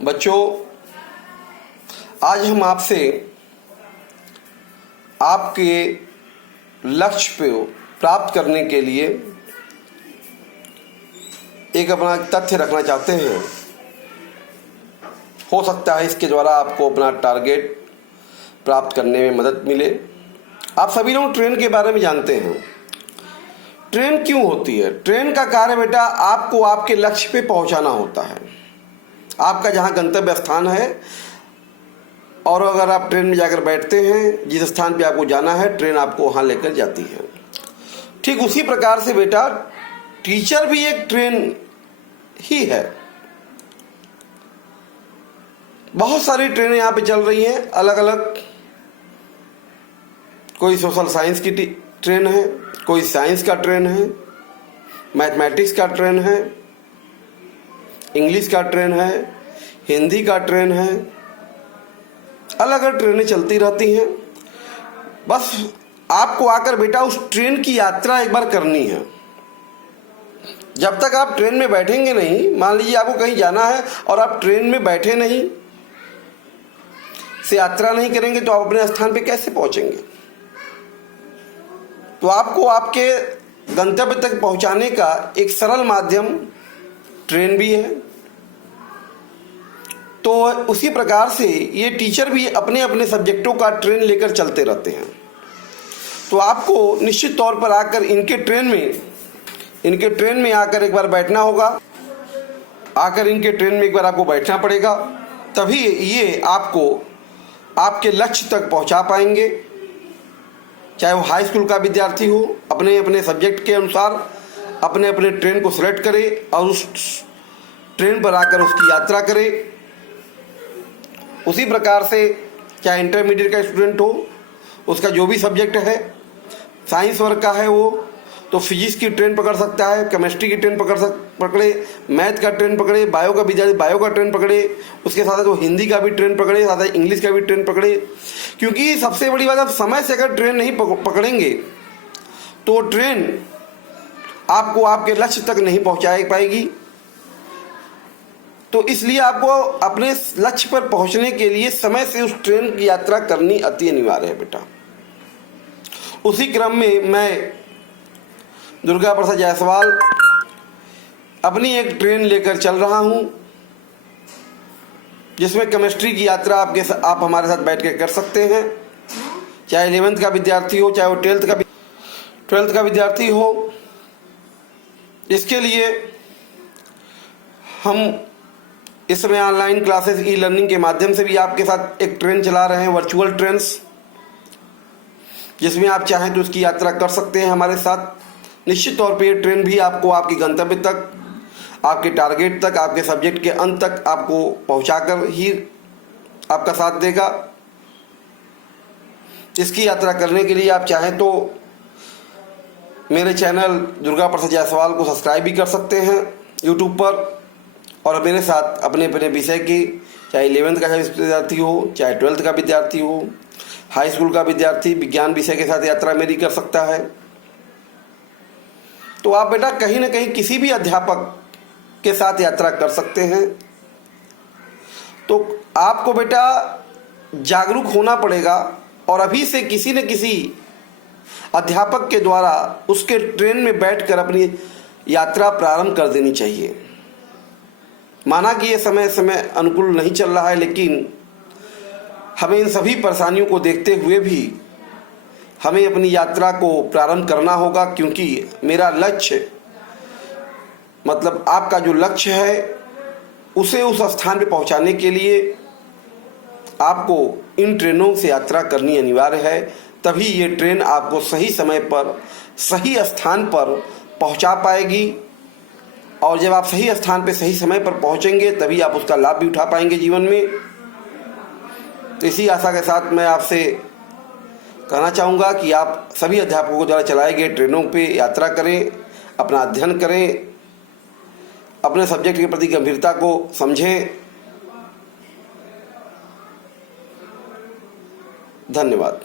बच्चों, आज हम आपसे आपके लक्ष्य को प्राप्त करने के लिए एक अपना तथ्य रखना चाहते हैं। हो सकता है इसके द्वारा आपको अपना टारगेट प्राप्त करने में मदद मिले। आप सभी लोग ट्रेन के बारे में जानते हैं। ट्रेन क्यों होती है? ट्रेन का कार्य बेटा आपको आपके लक्ष्य पे पहुंचाना होता है। आपका जहां गंतव्य स्थान है, और अगर आप ट्रेन में जाकर बैठते हैं, जिस स्थान पे आपको जाना है, ट्रेन आपको वहां लेकर जाती है। ठीक उसी प्रकार से बेटा टीचर भी एक ट्रेन ही है। बहुत सारी ट्रेनें यहाँ पे चल रही हैं, अलग अलग। कोई सोशल साइंस की ट्रेन है, कोई साइंस का ट्रेन है, मैथमेटिक्स का ट्रेन है, इंग्लिश का ट्रेन है, हिंदी का ट्रेन है। अलग अलग ट्रेनें चलती रहती हैं। बस आपको आकर बेटा उस ट्रेन की यात्रा एक बार करनी है। जब तक आप ट्रेन में बैठेंगे नहीं, मान लीजिए आपको कहीं जाना है और आप ट्रेन में बैठे नहीं, से यात्रा नहीं करेंगे, तो आप अपने स्थान पे कैसे पहुंचेंगे? तो आपको आपके गंतव्य तक पहुंचाने का एक सरल माध्यम ट्रेन भी है। तो उसी प्रकार से ये टीचर भी अपने अपने सब्जेक्टों का ट्रेन लेकर चलते रहते हैं। तो आपको निश्चित तौर पर आकर इनके ट्रेन में आकर एक बार बैठना होगा। आकर इनके ट्रेन में एक बार आपको बैठना पड़ेगा, तभी ये आपको आपके लक्ष्य तक पहुंचा पाएंगे। चाहे वो हाई स्कूल का विद्यार्थी हो, अपने अपने सब्जेक्ट के अनुसार अपने अपने ट्रेन को सिलेक्ट करे और उस ट्रेन पर आकर उसकी यात्रा करे। उसी प्रकार से चाहे इंटरमीडिएट का स्टूडेंट हो, उसका जो भी सब्जेक्ट है, साइंस वर्ग का है वो, तो फिजिक्स की ट्रेन पकड़ सकता है, केमिस्ट्री की ट्रेन पकड़े, मैथ का ट्रेन पकड़े, बायो का विद्यार्थी बायो का ट्रेन पकड़े, उसके साथ वो हिंदी का भी ट्रेन पकड़े, साथ इंग्लिश का भी ट्रेन पकड़े। क्योंकि सबसे बड़ी बात, आप समय से अगर ट्रेन नहीं पकड़ेंगे तो ट्रेन आपको आपके लक्ष्य तक नहीं पहुंचा पाएगी। तो इसलिए आपको अपने लक्ष्य पर पहुंचने के लिए समय से उस ट्रेन की यात्रा करनी अति अनिवार्य है बेटा। उसी क्रम में मैं दुर्गा प्रसाद जायसवाल अपनी एक ट्रेन लेकर चल रहा हूं, जिसमें केमिस्ट्री की यात्रा आप हमारे साथ बैठ के कर सकते हैं। चाहे 11th का विद्यार्थी हो, चाहे वो 12th का विद्यार्थी हो। इसके लिए हम इस समय ऑनलाइन क्लासेस, ई लर्निंग के माध्यम से भी आपके साथ एक ट्रेन चला रहे हैं, वर्चुअल ट्रेन्स, जिसमें आप चाहें तो उसकी यात्रा कर सकते हैं हमारे साथ। निश्चित तौर पे ये ट्रेन भी आपको आपके गंतव्य तक, आपके टारगेट तक, आपके सब्जेक्ट के अंत तक आपको पहुंचाकर ही आपका साथ देगा। इसकी यात्रा करने के लिए आप चाहें तो मेरे चैनल दुर्गा प्रसाद जायसवाल को सब्सक्राइब भी कर सकते हैं यूट्यूब पर, और मेरे साथ अपने अपने विषय की, चाहे 11th का विद्यार्थी हो, चाहे 12th का विद्यार्थी हो, हाई स्कूल का विद्यार्थी विज्ञान विषय के साथ यात्रा मेरी कर सकता है। तो आप बेटा कहीं ना कहीं किसी भी अध्यापक के साथ यात्रा कर सकते हैं। तो आपको बेटा जागरूक होना पड़ेगा और अभी से किसी न किसी अध्यापक के द्वारा उसके ट्रेन में बैठकर अपनी यात्रा प्रारंभ कर देनी चाहिए। माना कि ये समय अनुकूल नहीं चल रहा है, लेकिन हमें इन सभी परेशानियों को देखते हुए भी हमें अपनी यात्रा को प्रारंभ करना होगा। क्योंकि मेरा लक्ष्य, मतलब आपका जो लक्ष्य है, उसे उस स्थान पे पहुंचाने के लिए आपको इन ट्रेनों से यात्रा करनी अनिवार्य है। तभी ये ट्रेन आपको सही समय पर, सही स्थान पर पहुंचा पाएगी। और जब आप सही स्थान पे सही समय पर पहुंचेंगे, तभी आप उसका लाभ भी उठा पाएंगे जीवन में। तो इसी आशा के साथ मैं आपसे कहना चाहूँगा कि आप सभी अध्यापकों द्वारा चलाए गए ट्रेनों पे यात्रा करें, अपना अध्ययन करें, अपने सब्जेक्ट के प्रति गंभीरता को समझें। धन्यवाद।